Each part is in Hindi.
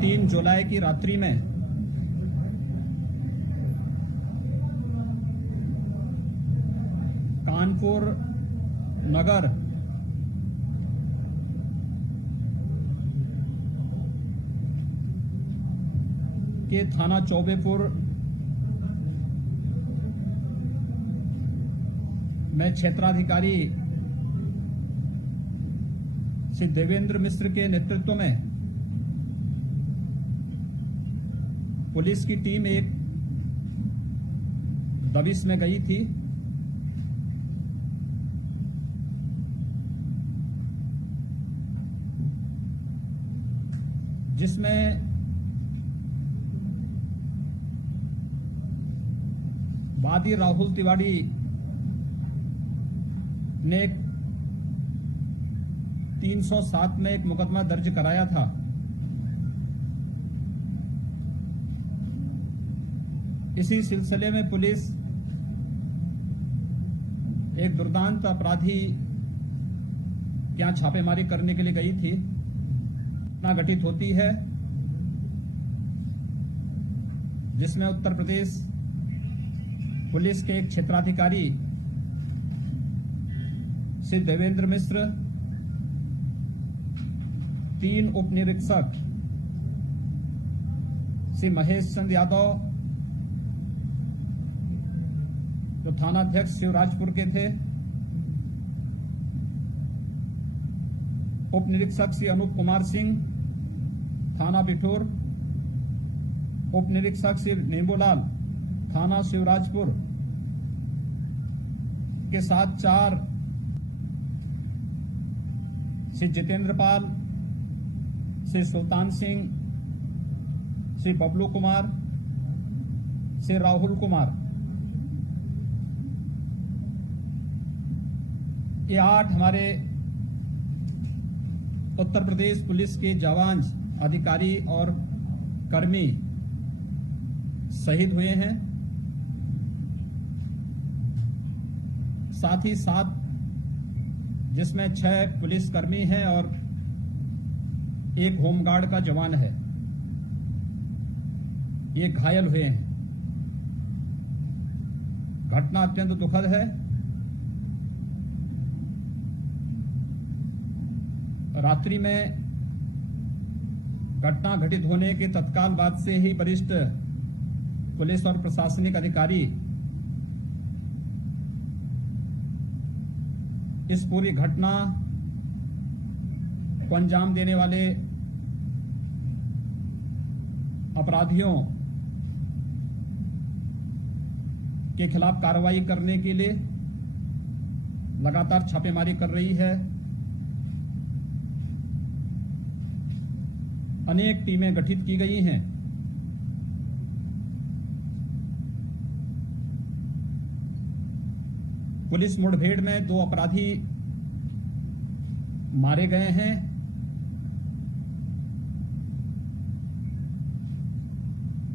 3 जुलाई की रात्रि में कानपुर नगर के थाना चौबेपुर में क्षेत्राधिकारी श्री देवेंद्र मिश्र के नेतृत्व में पुलिस की टीम एक दबिश में गई थी। जिसमें वादी राहुल तिवारी ने 307 में एक मुकदमा दर्ज कराया था। इसी सिलसिले में पुलिस एक दुर्दांत अपराधी के यहां छापेमारी करने के लिए गई थी। घटना घटित होती है जिसमें उत्तर प्रदेश पुलिस के एक क्षेत्राधिकारी श्री देवेंद्र मिश्र, 3 उप निरीक्षक श्री महेश चंद यादव जो थानाध्यक्ष शिवराजपुर के थे, उप निरीक्षक श्री अनूप कुमार सिंह थाना बिठूर, उप निरीक्षक श्री नेबूलाल थाना शिवराजपुर के साथ 4 श्री जितेंद्र पाल, श्री सुल्तान सिंह, श्री बबलू कुमार, श्री राहुल कुमार, ये 8 हमारे उत्तर प्रदेश पुलिस के जवान, अधिकारी और कर्मी शहीद हुए हैं। साथ ही 7 जिसमें 6 पुलिसकर्मी हैं और 1 होमगार्ड का जवान है, ये घायल हुए हैं। घटना अत्यंत दुखद है। रात्रि में घटना घटित होने के तत्काल बाद से ही वरिष्ठ पुलिस और प्रशासनिक अधिकारी इस पूरी घटना को अंजाम देने वाले अपराधियों के खिलाफ कार्रवाई करने के लिए लगातार छापेमारी कर रही है। अनेक टीमें गठित की गई हैं। पुलिस मुठभेड़ में 2 अपराधी मारे गए हैं।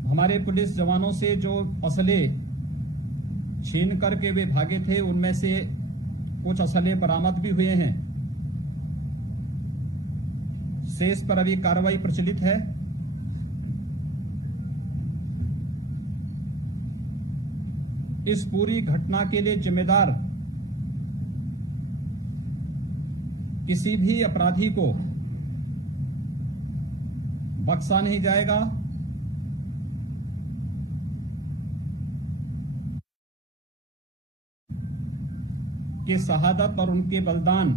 हमारे पुलिस जवानों से जो असले छीन करके वे भागे थे, उनमें से कुछ असले बरामद भी हुए हैं। शेष पर अभी कार्रवाई प्रचलित है। इस पूरी घटना के लिए जिम्मेदार किसी भी अपराधी को बख्शा नहीं जाएगा। कि शहादत और उनके बलिदान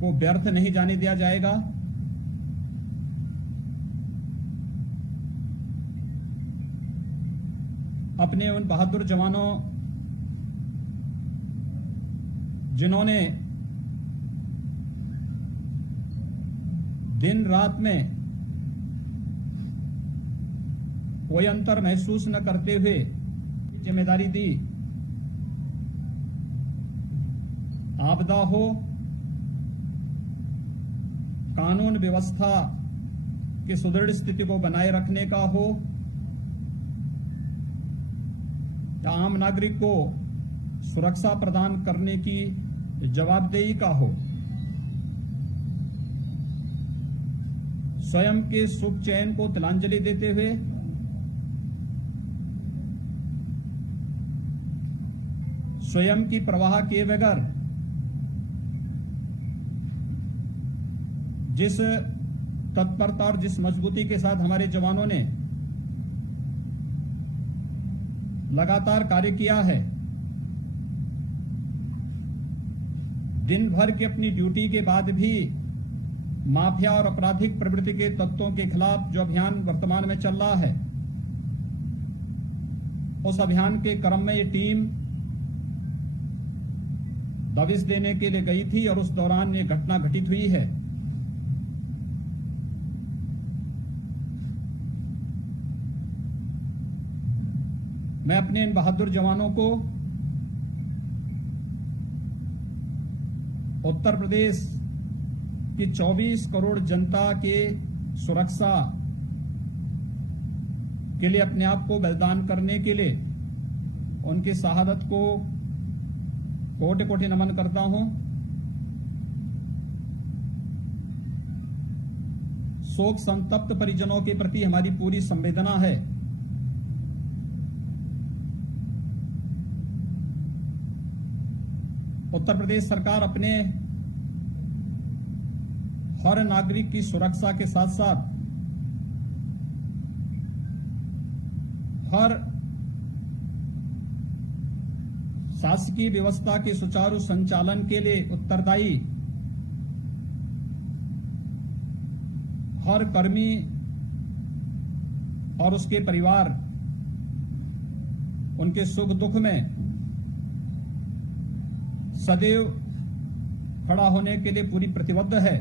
को व्यर्थ नहीं जाने दिया जाएगा। अपने उन बहादुर जवानों जिन्होंने दिन रात में कोई अंतर महसूस न करते हुए जिम्मेदारी दी, आपदा हो, कानून व्यवस्था की सुदृढ़ स्थिति को बनाए रखने का हो, या आम नागरिक को सुरक्षा प्रदान करने की जवाबदेही का हो, स्वयं के सुख चैन को तिलांजलि देते हुए स्वयं की प्रवाह किए बगैर जिस तत्परता और जिस मजबूती के साथ हमारे जवानों ने लगातार कार्य किया है, दिन भर की अपनी ड्यूटी के बाद भी माफिया और आपराधिक प्रवृत्ति के तत्वों के खिलाफ जो अभियान वर्तमान में चल रहा है, उस अभियान के क्रम में ये टीम दबिश देने के लिए गई थी और उस दौरान ये घटना घटित हुई है। मैं अपने इन बहादुर जवानों को उत्तर प्रदेश की 24 करोड़ जनता के सुरक्षा के लिए अपने आप को बलिदान करने के लिए उनकी शहादत को कोटि कोटि नमन करता हूं। शोक संतप्त परिजनों के प्रति हमारी पूरी संवेदना है। उत्तर प्रदेश सरकार अपने हर नागरिक की सुरक्षा के साथ साथ हर शासकीय व्यवस्था के सुचारू संचालन के लिए उत्तरदायी हर कर्मी और उसके परिवार उनके सुख दुख में सदैव खड़ा होने के लिए पूरी प्रतिबद्ध है।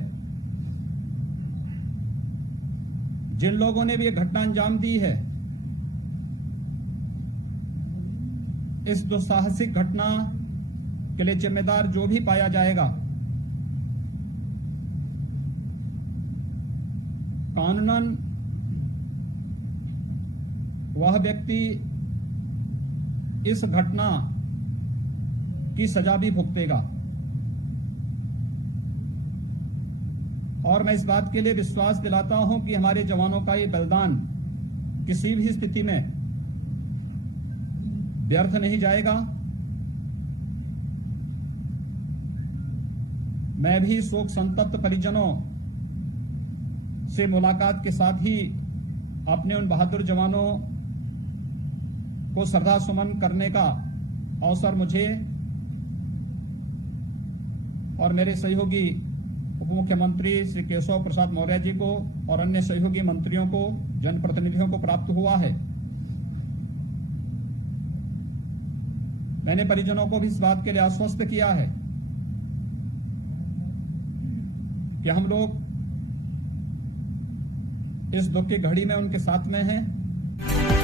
जिन लोगों ने भी यह घटना अंजाम दी है, इस दुस्साहसिक घटना के लिए जिम्मेदार जो भी पाया जाएगा, कानूनन वह व्यक्ति इस घटना की सजा भी भुगतेगा। और मैं इस बात के लिए विश्वास दिलाता हूं कि हमारे जवानों का ये बलिदान किसी भी स्थिति में व्यर्थ नहीं जाएगा। मैं भी शोक संतप्त परिजनों से मुलाकात के साथ ही अपने उन बहादुर जवानों को श्रद्धा सुमन करने का अवसर मुझे और मेरे सहयोगी उप मुख्यमंत्री श्री केशव प्रसाद मौर्य जी को और अन्य सहयोगी मंत्रियों को, जनप्रतिनिधियों को प्राप्त हुआ है। मैंने परिजनों को भी इस बात के लिए आश्वस्त किया है कि हम लोग इस दुख की घड़ी में उनके साथ में हैं।